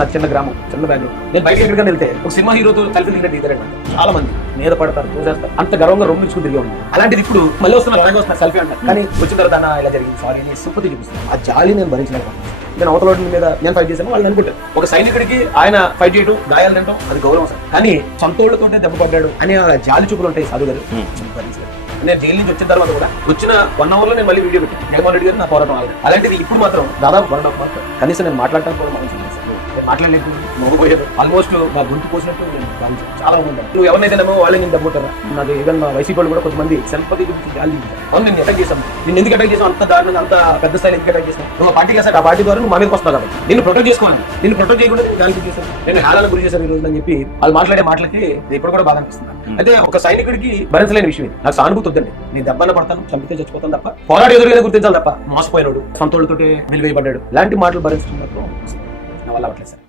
నా చిన్న గ్రామం, చిన్న బ్యాక్గ్రౌండ్. నేను బయట ఎక్కడికైనా వెళ్తే ఒక సినిమా హీరోతో సెల్ఫీ దిగినట్టు దిగారండి. చాలా మంది మీద పడతారు, చూసేస్తారు, అంత గర్వంగా రొమ్మించుకుని తిరిగి ఉంది. అలాంటిది ఇప్పుడు మళ్ళీ వస్తున్నారు, అలాగే వస్తున్నారు సెల్ఫీ అంటారు. కానీ వచ్చిన తర్వాత ఇలా జరిగింది సారీ అని సింపతి చూపిస్తున్నాను. ఆ జాలి నేను భరించలేకపోతున్నాను. నేను అవతల మీద నేను ఫైట్ చేశాను, వాళ్ళు అనుకుంటారు. ఒక సైనికుడికి ఆయన ఫైట్ చేయడం, గాయాలు తింటాం, అది గౌరవం సార్. కానీ సొంతోళ్లతోటే దెబ్బ పడ్డాడు అని జాలి చూపులు ఉంటాయి సాధు గారు. నేను జైలు నుంచి వచ్చిన తర్వాత కూడా వచ్చిన 1 hour లో నేను మళ్ళీ వీడియో పెట్టాను. జగన్మోహన్ రెడ్డి గారు నా పోరాటం ఆగదు. అలాంటిది ఇప్పుడు మాత్రం దాదాపు 1.5 month కనీసం నేను మాట్లాడటానికి కూడా మనసు నేను మాట్లాడలేదు, మొగపోయాను. ఆల్మోస్ట్ నా గొంతు పోసినట్టు నేను భావించాను. చాలా మంది నువ్వు ఎవరినైతే నమ్మో వాళ్ళని నేను దెబ్బతారా. నాకు ఏదైనా వైసీపీ వాళ్ళు కూడా కొంతమంది సెల్ఫీ గురించి జాలి అవును నేను అటాక్ చేశాను. నేను ఎందుకు అటాక్ చేసాను, అంత దారుణంగా అంత పెద్ద స్థాయిలో ఎందుకు అటాక్ చేశాను. నువ్వు పార్టీ చేశాడు, ఆ పార్టీ ద్వారా నువ్వు మా మీదకి వస్తున్నావు కాబట్టి నిన్ను ప్రొటెక్ట్ చేసుకోవాలి. నిన్ను ప్రొటెక్ట్ చేయకుండా నేను గాలికి చేశాను, నేను హాలాలను గురి చేశాను ఈ రోజు అని చెప్పి వాళ్ళు మాట్లాడే మాటలకి ఇప్పుడు కూడా బాగా అనిపిస్తుంది. అయితే ఒక సైనికుడికి భరించలేని విషయం ఇది. నాకు సానుభూతి వద్దండి. నేను దెబ్బన పడతాను, చంపితే చచ్చిపోతాను తప్ప పోరాడు ఎదురుగా గుర్తించాలి తప్ప మోసపోయినాడు, సొంతోళ్ళతోటే నిలివేయబడ్డాడు, ఇలాంటి మాటలు భరించడం మాత్రం నా వల్ల అవ్వట్లేదు సార్.